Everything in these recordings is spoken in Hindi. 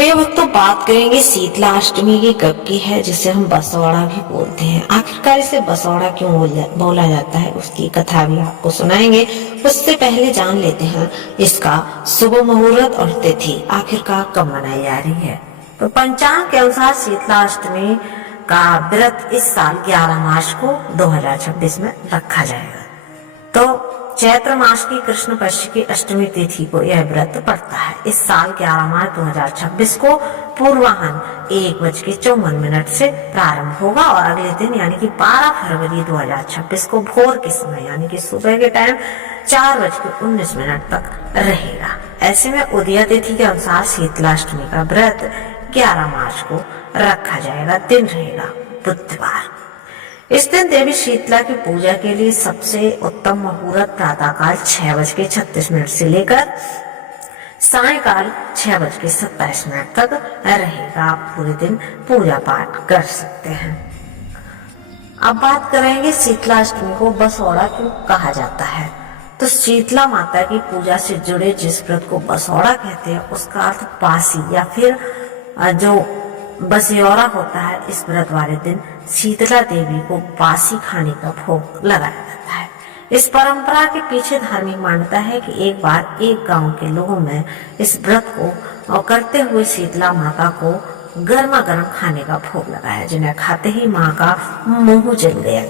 प्रिय भक्तों, बात करेंगे शीतला अष्टमी की कब की है, जिसे हम बसौड़ा भी बोलते हैं। आखिरकार इसे बसौड़ा क्यों बोला जाता है, उसकी कथा भी आपको सुनाएंगे। उससे पहले जान लेते हैं इसका शुभ मुहूर्त और तिथि आखिरकार कब मनाई जा रही है। तो पंचांग के अनुसार शीतला अष्टमी का व्रत इस साल 11 मार्च को 2026 में रखा जाएगा। तो चैत्र मास की कृष्ण पक्ष की अष्टमी तिथि को यह व्रत पड़ता है। इस साल 11 मार्च 2026 को पूर्वाह्न 1:54 से प्रारंभ होगा और अगले दिन यानी कि 12 फरवरी 2026 को भोर के समय यानी कि सुबह के टाइम 4:19 तक रहेगा। ऐसे में उदय तिथि के अनुसार शीतलाष्टमी का व्रत 11 मार्च को रखा जाएगा। दिन रहेगा बुधवार। इस दिन देवी शीतला की पूजा के लिए सबसे उत्तम मुहूर्त प्रातःकाल 6:36 से लेकर सायकाल 6:27 तक रहेगा। आप पूरे दिन पूजा पाठ कर सकते हैं। अब बात करेंगे शीतलाष्टमी को बसौड़ा क्यों कहा जाता है। तो शीतला माता की पूजा से जुड़े जिस व्रत को बसौड़ा कहते हैं, उसका अर्थ बासी या फिर जो बसियौरा होता है। इस व्रत वाले दिन शीतला देवी को बासी खाने का भोग लगाया जाता है। इस परंपरा के पीछे धार्मिक मान्यता है कि एक बार एक गांव के लोगों में इस व्रत को करते हुए शीतला माता को गर्मा गर्म खाने का भोग लगाया, जिन्हें खाते ही माँ का मुंह जल गया।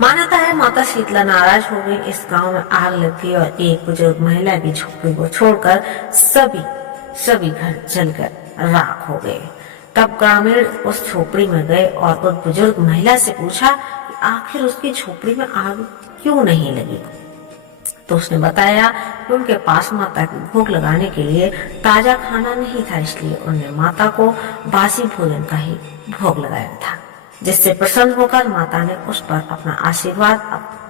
मान्यता है माता शीतला नाराज हो गई। इस गांव में आग लग गई और एक बुजुर्ग महिला की झोपड़ी को छोड़कर सभी घर जलकर राख हो गए। तब ग्रामीण उस झोपड़ी में गए और उस बुजुर्ग महिला से पूछा कि आखिर उसकी झोपड़ी में आग क्यों नहीं लगी। तो उसने बताया कि उनके पास माता की भोग लगाने के लिए ताजा खाना नहीं था, इसलिए उन्होंने माता को बासी भोजन का ही भोग लगाया था। जिससे प्रसन्न होकर माता ने उस पर अपना आशीर्वाद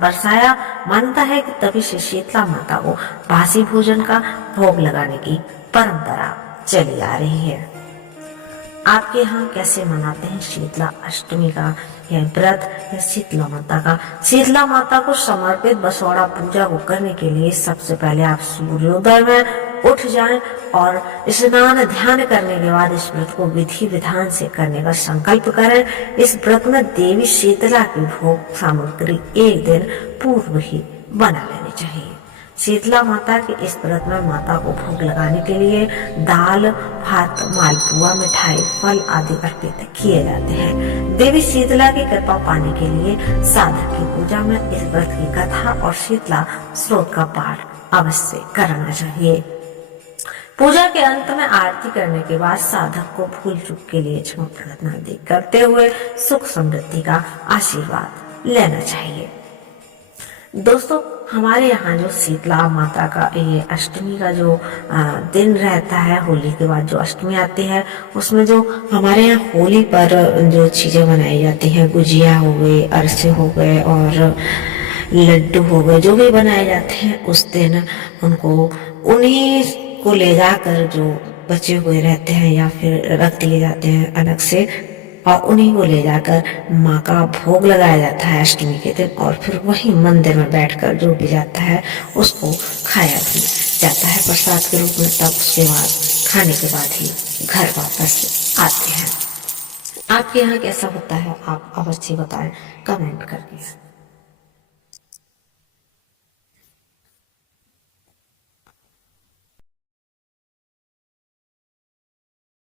बरसाया। मानता है कि तभी से शीतला माता को बासी भोजन का भोग लगाने की परंपरा चली आ रही है। आपके यहाँ कैसे मनाते हैं शीतला अष्टमी का यह व्रत या शीतला माता का। शीतला माता को समर्पित बसौड़ा पूजा को करने के लिए सबसे पहले आप सूर्योदय में उठ जाएं और स्नान ध्यान करने के बाद इस व्रत को विधि विधान से करने का संकल्प करें। इस व्रत में देवी शीतला की भोग सामग्री एक दिन पूर्व ही बना लेनी चाहिए। शीतला माता के इस व्रत में माता को भोग लगाने के लिए दाल, भात, मालपुआ, मिठाई, फल आदि अर्पित किए जाते हैं। देवी शीतला की कृपा पाने के लिए साधक की पूजा में इस व्रत की कथा और शीतला स्रोत का पाठ अवश्य करना चाहिए। पूजा के अंत में आरती करने के बाद साधक को भूल चूक के लिए क्षमा प्रार्थना करते हुए सुख समृद्धि का आशीर्वाद लेना चाहिए। दोस्तों, हमारे यहाँ जो शीतला माता का ये अष्टमी का जो दिन रहता है, होली के बाद जो अष्टमी आती है, उसमें जो हमारे यहाँ होली पर जो चीजें बनाई जाती हैं, गुजिया हो गई, अरसे हो गए और लड्डू हो गए, जो भी बनाए जाते हैं, उस दिन उनको उन्हीं को ले जाकर जो बचे हुए रहते हैं या फिर रख दिए जाते हैं अलग से, और उन्हीं को ले जाकर माँ का भोग लगाया जाता है अष्टमी के दिन। और फिर वही मंदिर में बैठकर जो भी जाता है उसको खाया भी जाता है प्रसाद के रूप में। तब उसके बाद खाने के बाद ही घर वापस आते हैं। आपके यहाँ कैसा होता है, आप अवश्य बताएं कमेंट करके।